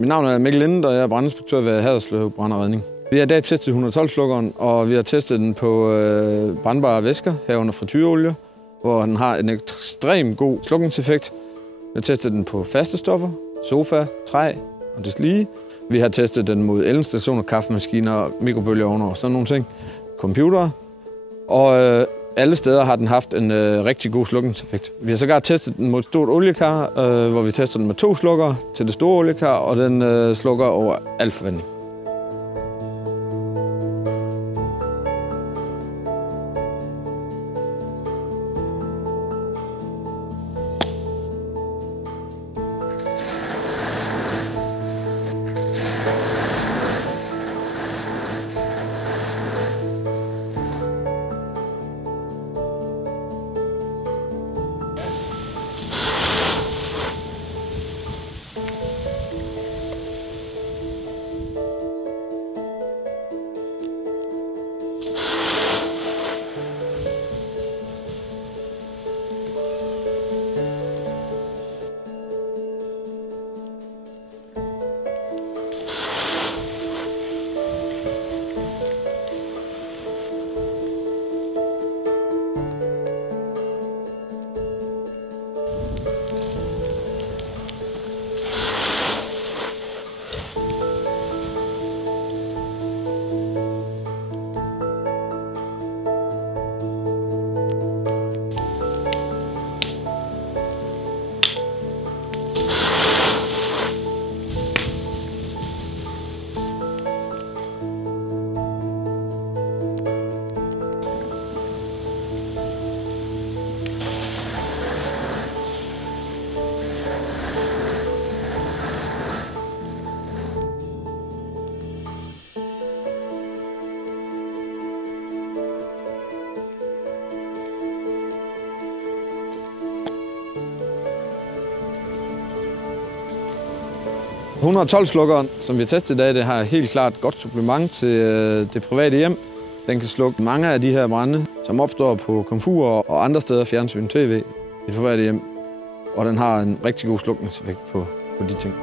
Mit navn er Mikkel Linde, og jeg er brandinspektør ved Haderslev Brand og Redning. Vi har i dag testet 112-slukkeren, og vi har testet den på brandbare væsker, herunder frityreolie, hvor den har en ekstremt god slukningseffekt. Vi har testet den på faste stoffer, sofa, træ og deslige. Vi har testet den mod elstationer, kaffemaskiner, mikrobølgeovner og sådan nogle ting. Computere. Og alle steder har den haft en rigtig god slukningseffekt. Vi har sågar testet den mod et stort oliekar, hvor vi tester den med 2 slukkere til det store oliekar, og den slukker over al forventning. – 112-slukkeren, som vi har testet i dag, det har helt klart et godt supplement til det private hjem. Den kan slukke mange af de her brande, som opstår på komfurer og andre steder, fjernsyn, tv, i det private hjem. Og den har en rigtig god slukningseffekt på de ting.